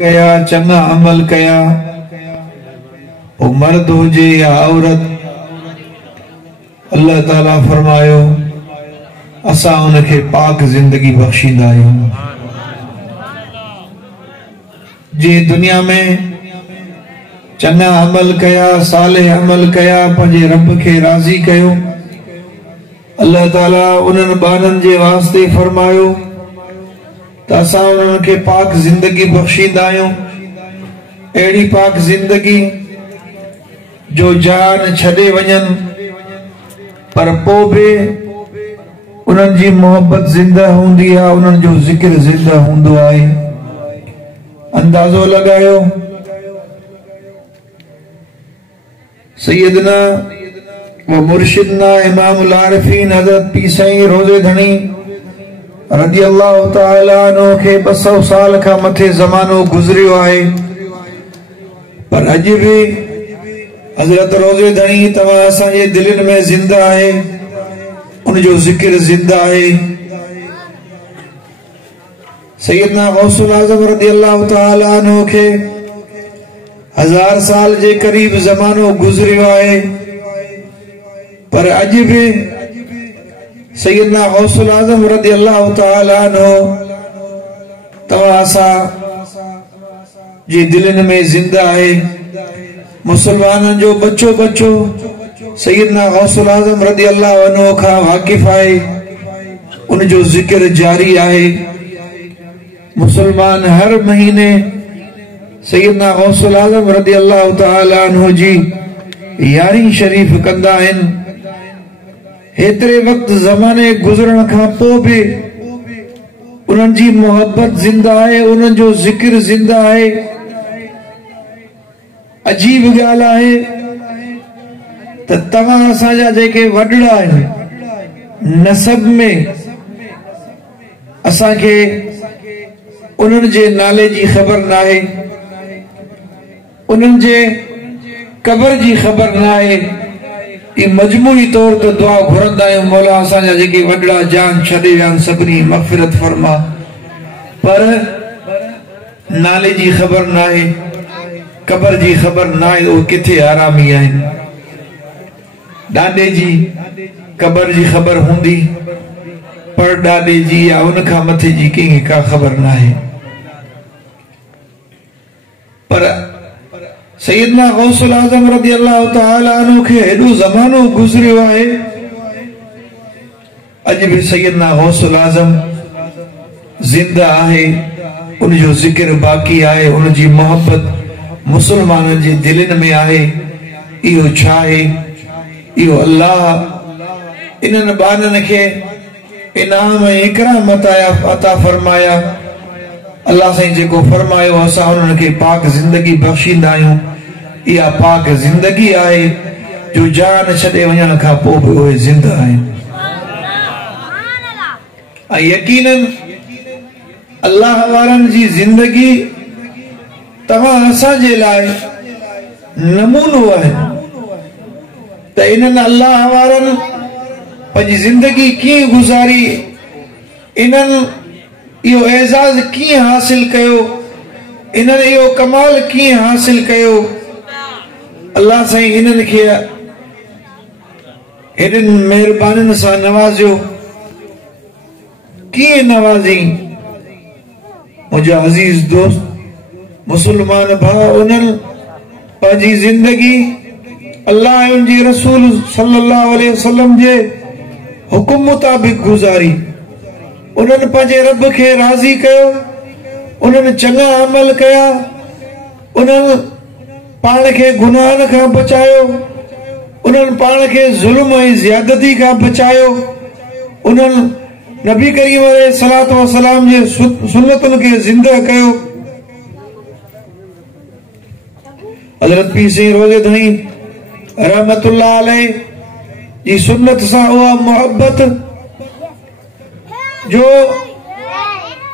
कया चंगा अमल कया ओ मर्द हुजे या औरत अल्लाह ताला फरमायो असा उनके पाक जिंदगी बख्शींदा आहियूं। जे दुनिया में चंगा अमल कया सालेह अमल कया पंहिंजे रब के राज़ी कयो अल्लाह ताला उन्हनि बाननि जे वास्ते फरमायो त असां उन्हनि खे पाक जिंदगी बख्शींदा आहियूं। अहिड़ी पाक जिंदगी जो जान छॾे वञनि पर पोइ बि उन्हनि जी मोहब्बत जिंदा हूंदी आहे, उन्हनि जो ज़िक्र जिंदा हूंदो आहे। अंदाज़ो लगायो सैयदना व मुर्शिदना इमामुल आरिफीन हज़रत पीर साईं रोज़े धणी रज़ी अल्लाह ताला अन्हु खे 200 साल का मथे ज़मानो गुज़रियो आहे पर अॼु बि हज़रत रोज़े धणी तव्हां असांजे दिलनि में जिंदा आहे, उनजो ज़िक्र जिंदा आहे। सैयदना गौसुल आज़म रज़ी अल्लाह ताला अन्हु खे 1000 साल जे करीब ज़मानो गुज़रियो आहे पर अॼु बि सैयदना गौसुल आज़म रज़ी अल्लाह ताला अन्हु तव्हां असां जे दिलनि में जिंदा आहे। मुसलमाननि जो बच्चो बच्चो सैयदना गौसुल आज़म रज़ी अल्लाह अन्हु खां वाकिफ़ आहे, उनजो ज़िक्र जारी आहे। मुसलमान हर महीने सैयदना गौसुल आज़म रज़ी अल्लाह ताला अन्हु जी यारी शरीफ कंदा आहिनि। हेतिरे वक्त ज़माने गुज़रण खां पोइ बि उन्हनि जी मोहब्बत जिंदा आहे, उन्हनि जो ज़िक्र जिंदा आहे। अजीब ॻाल्हि आहे त तव्हां असांजा जेके वॾड़ा आहिनि नसब में असांखे उन्हनि जे नाले जी ख़बर न आहे, उन्हनि जे क़बर जी ख़बर न आहे। ई मजमूई तौर ते दुआ घुरंदा आहियूं मौला असांजा जेके वॾड़ा जान छॾे विया आहिनि सभिनी मग़फ़िरत फरमा, पर नाले जी ख़बर न आहे, क़बर जी ख़बर न आहे, उहे किथे आरामी आहिनि। ॾाॾे जी क़बर जी ख़बर हूंदी पर ॾाॾे जी या उन खां मथे जी कंहिंखे का ख़बर न आहे। पर सैयदना गौसुल आज़म रज़ी अल्लाह ताला अन्हु खे हेॾो ज़मानो गुज़रियो आहे, अॼु बि सैयदना गौसुल आज़म जिंदा आहे, उनजो ज़िक्र बाक़ी आहे, उनजी मोहब्बत मुसलमाननि जे दिलनि में आहे। इहो छा आहे? इहो अल्लाह इन्हनि बाननि खे इनाम इकराम अता फरमाया। अल्लाह साईं जेको फरमायो असां उन्हनि खे पाक जिंदगी बख्शींदा आहियूं, इहा पाक जिंदगी आहे जो जान छॾे वञण खां पोइ बि उहे जिंदा आहिनि। ऐं यकीनन अल्लाह वारनि जी जिंदगी तव्हां असांजे लाइ नमूनो आहे त इन्हनि अल्लाह वारनि पंहिंजी जिंदगी कीअं गुज़ारी, इन्हनि इहो एज़ाज़ कीअं हासिल कयो, इन्हनि इहो कमाल कीअं हासिल कयो। अल्लाह साईं इन्हनि खे हेॾनि महिरबानियुनि सां नवाज़ियो। कीअं नवाज़ी? मुंहिंजा अज़ीज़ दोस्त मुसलमान भाउ उन्हनि पंहिंजी जिंदगी अल्लाह ऐं उनजे रसूल सल्लल्लाहु अलैहि वसल्लम जे हुकुम मुताबिक़ गुज़ारी। उन्हनि पंहिंजे रब खे राज़ी कयो, उन्हनि चङा अमल कया, उन्हनि पाण खे गुनाहनि खां बचायो, उन्हनि पाण खे ज़ुल्म ऐं ज़्यादती खां बचायो, उन्हनि नबी करीम अलैहिस्सलातु वस्सलाम जे सुन्नतुनि खे ज़िंदा कयो। हज़रत पीर साईं रोज़े धणी रहमतुल्लाह अलैहि जी सुन्नत सां उहा मोहब्बत जो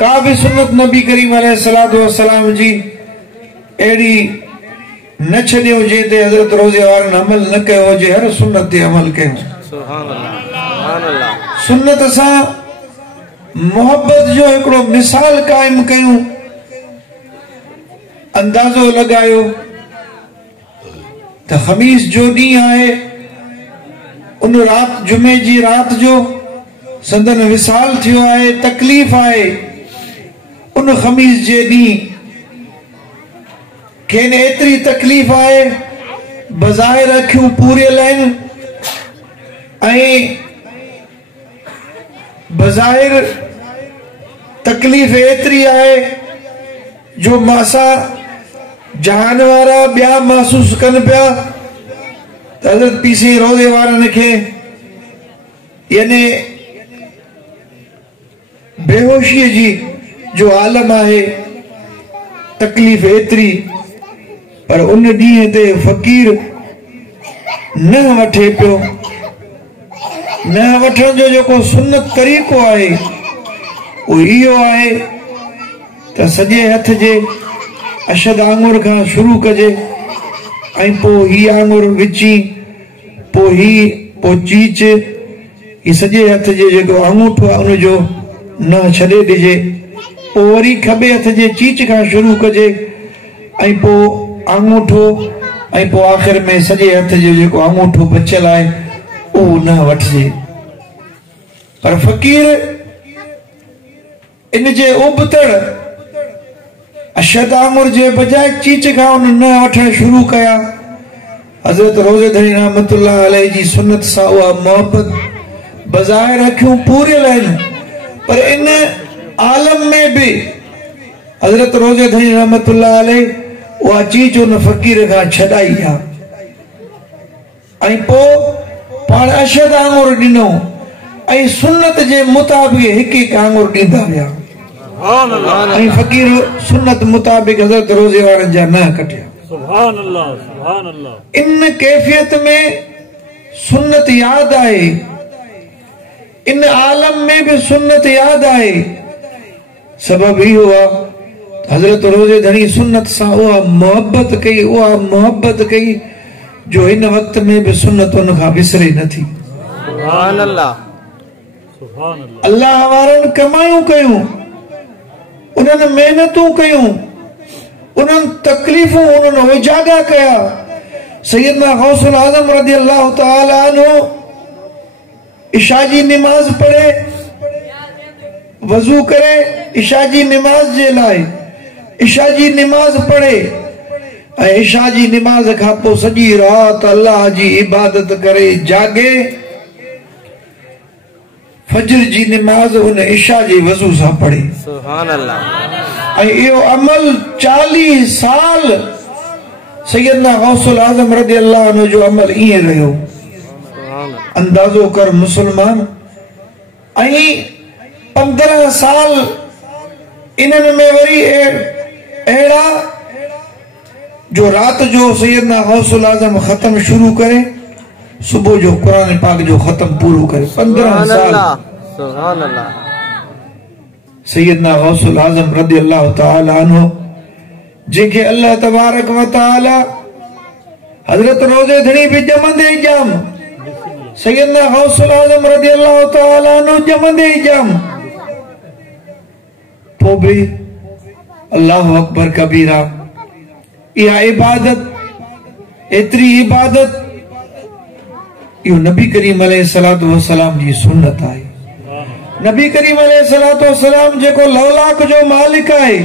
का भी सुन्नत नबी करीम अलैहिस्सलातु वस्सलाम जी अहिड़ी न छॾियो हुजे ते हज़रत रोज़े वारनि अमल न कयो हुजे, हर सुन्नत ते अमल कयो। सुन्नत सां मोहब्बत जो हिकिड़ो मिसाल कायम कयूं। अंदाज़ो लगायो त ख़मीस जो ॾींहुं आहे उन रात जुमे जी रात जो संदन विसाल थियो आहे, तकलीफ़ आहे। उन ख़मीस जे ॾींहुं खेनि एतिरी तकलीफ़ आहे, बज़ाहिर अखियूं पूरियल आहिनि ऐं बज़ाहिर तकलीफ़ एतिरी आहे जो मासा जहान वारा ॿिया महसूस कनि पिया त हज़रत पीसी रोज़े वारनि खे यानी बेहोशीअ जी जो आलम आहे, तकलीफ़ एतिरी। पर उन ॾींहं ते फ़क़ीर न वठे पियो। न वठण जो जेको सुन्नत तरीक़ो आहे उहो इहो आहे त सॼे हथ जे अशद आंगुर खां शुरू कजे ऐं पोइ ही आंगुर विची, पोइ ही, पोइ चीच, ही सॼे हथ जे जेको अंगूठो आहे उनजो न छॾे ॾिजे। पोइ वरी खॿे हथ जे चीच खां शुरू कजे ऐं पोइ अंगूठो ऐं पोइ आख़िर में सॼे हथ जो जेको अंगूठो बचियल आहे उहो न वठिजे। पर फ़क़ीर इन जे उबतड़ अशद आंगुर जे बजाय चीच खां उन न वठण शुरू कया। हज़रत रोज़ेधणी रहमतुल्लाह अलैह जी सुन्नत सां उहा मोहब्बत बज़ाहिर अखियूं पूरियल आहिनि, पर इन आलम में भी हज़रत रोज़ेधणी रहमतुल्लाह अलैह उहा चीज उन फ़क़ीर खां छॾाई आहे ऐं पोइ पाण अशद आंगुर ॾिनो ऐं सुन्नत जे मुताबिक़ हिकु हिकु आंगुर ॾींदा विया ऐं फ़क़ीर सुन्नत मुताबिक़ हज़रत रोज़े वारनि जा न कटिया। सुभान अल्लाह, सुभान अल्लाह। इन कैफियत में सुन्नत याद आहे, इन आलम में भी सुन्नत याद आहे। सबब इहो आहे हज़रत रोज़ेधणी सुन्नत सां उहा मोहब्बत कई जो इन वक़्त में भी सुन्नत उन खां विसरे नथी। सुभान अल्लाह, सुभान अल्लाह। अल्लाह वारनि कमायूं कयूं, उन्हनि मेहनतूं कयूं, उन्हनि तकलीफ़ूं उन्हनि उजागा कया। सैयदना गौसुल आज़म रज़ी अल्लाह तआला अन्हु इशा जी नमाज पढ़े, वज़ू करे, इशा जी नमाज जे लाइ इशा जी नमाज पढ़े ऐं इशा जी नमाज खां पोइ सॼी रात अल्लाह जी इबादत करे जागे। फजर जी नमाज उन इशा जी वज़ू सां पढ़े। सुभान अल्लाह। ऐं इहो अमल 40 साल सैयदना गौसुल आज़म रज़ी अल्लाह अन्हु जो अमल ईअं रहियो। अंदाज़ो कर मुसलमान। ऐं 15 साल इन्हनि में वरी अहिड़ा जो रात जो सैयदना गौसुल आज़म ख़त्म शुरू करे, सुबह जो कुरान पाक जो ख़त्म पूरो करे। 15 साल सुभान अल्लाह। सैयदना गौसुल आज़म रज़ी अल्लाह तआला अन्हु जंहिंखे अल्लाह तबारक व तआला हज़रत रोज़ेधणी भी ॼमंदे ई ॼम, सैयदना गौसुल आज़म रज़ी अल्लाह तआला अन्हु ॼमंदे ई ॼम। पोइ भी अल्लाहु अकबर कबीरा। इहा इबादत, एतिरी इबादत इहो नबी करीम अलैहिस्सलातु वस्सलाम जी सुन्नत आहे। नबी करीम अलैहिस्सलातु वस्सलाम जेको लौलाक जो मालिक आहे,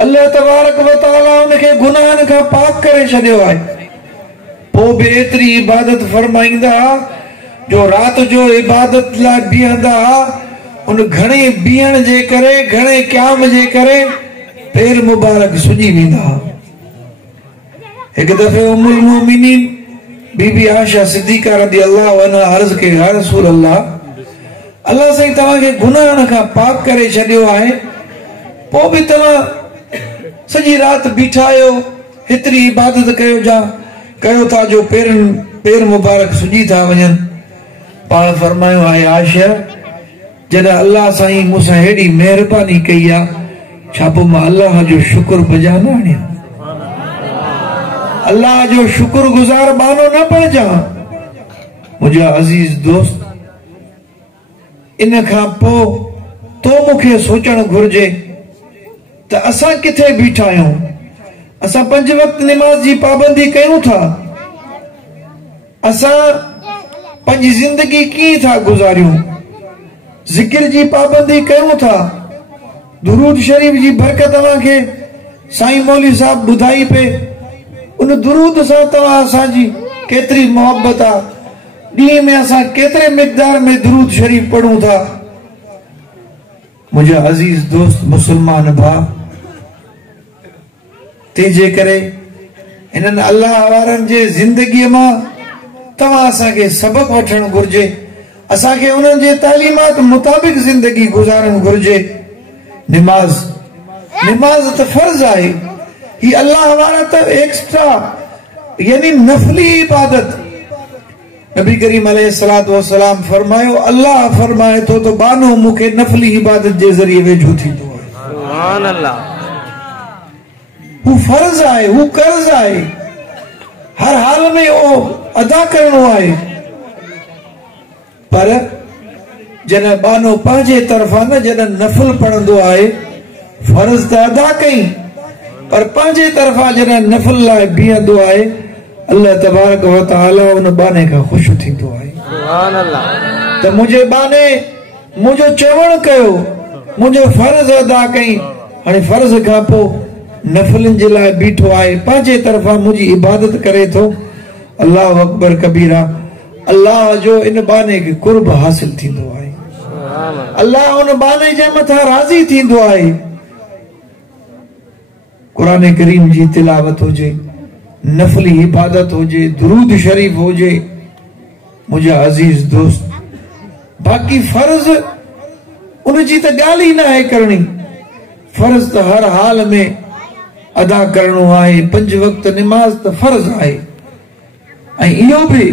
अल्लाह तबारक व तआला उनखे गुनाहनि खां पाक करे छॾियो आहे। पोइ बि एतिरी इबादत फरमाईंदा जो रात जो इबादत लाइ बीहंदा, उन घणे बीहण जे करे, घणे क़याम जे करे पैर मुबारक सुजी वेंदा। हिकु दफ़े उम्मुल मोमिनीन बीबी आयशा सिद्दीक़ा रज़ी अल्लाह अन्हा अर्ज़ कई, या रसूल अल्लाह, अल्लाह साईं तव्हांखे गुनाहनि खां पाक करे छॾियो आहे, पोइ बि तव्हां सॼी रात बीठा आहियो, हेतिरी इबादत कयो था जो पैर मुबारक सुजी था वञनि। पाण फरमायो आहे, आयशा, जॾहिं अल्लाह साईं मूंसां हेॾी महिरबानी कई आहे, छा पोइ मां अल्लाह जो शुक्र बजा न आणियां? अल्लाह जो शुक्रगुज़ार बानो न बणिजां? मुंहिंजा अज़ीज़ दोस्त, इन खां पोइ तो मूंखे सोचणु घुर्जे त त असां किथे बीठा आहियूं? असां 5 वक्त नमाज जी पाबंदी कयूं था? असां पंहिंजी जिंदगी कीअं था गुज़ारियूं? ज़िक्र जी पाबंदी कयूं था? दुरूद शरीफ जी बरकत तव्हांखे साईं मौली साहब ॿुधाई पे, उन दुरूद सां तव्हां असांजी केतिरी मोहब्बत आहे। ॾींहं में असां केतिरे मिक़दार में दुरूद शरीफ पढ़ूं था? मुंहिंजा अज़ीज़ दोस्त मुसलमान भाउ, तंहिंजे करे हिननि अल्लाह वारनि जे ज़िंदगीअ मां तव्हां असांखे सबक वठणु घुर्जे। असांखे उन्हनि जे तालीमात मुताबिक़ ज़िंदगी गुज़ारणु घुर्जे। नमाज त फर्ज़ आहे। ही अल्लाह वारा त एक्स्ट्रा यानी नफली इबादत। नबी करीम अलैहिस्सलातु वस्सलाम फरमायो, अल्लाह फरमाए थो तो बानो मूंखे नफली इबादत जे ज़रिए वेझो थींदो आहे। सुभान अल्लाह। हू फर्ज़ आहे, हू कर्ज़ आहे, हर हाल में वो अदा करणो आहे। पर जॾहिं बानो पंहिंजे तरफ़ां न, जॾहिं नफ़िल पढ़ंदो आहे, फर्ज़ त अदा कई, पर पंहिंजे तरफ़ां जॾहिं नफ़िल लाइ बीहंदो आहे, अल्लाह तबारक व तआला उन बाने खां ख़ुश थींदो आहे। सुभान अल्लाह। त मुंहिंजे बाने मुंहिंजो चवणु कयो, मुंहिंजो फर्ज़ अदा कई, हाणे फर्ज़ खां पोइ नफ़िलनि जे लाइ बीठो आहे, पंहिंजे तरफ़ां मुंहिंजी इबादत करे थो। अल्लाह अकबर कबीरा। अल्लाह जो इन बाने खे कुर्ब हासिल थींदो आहे। अल्लाह उन बाने जे मथां राज़ी थींदो आहे। कुरान करीम जी तिलावत हुजे, नफली इबादत होजे, दुरूद शरीफ होजे। मुझे अजीज दोस्त, बाकी फर्ज उनजी त ॻाल्हि ही न है करनी। फर्ज तो हर हाल में अदा करणो आहे। 5 वक्त नमाज तो फर्ज है। इहो भी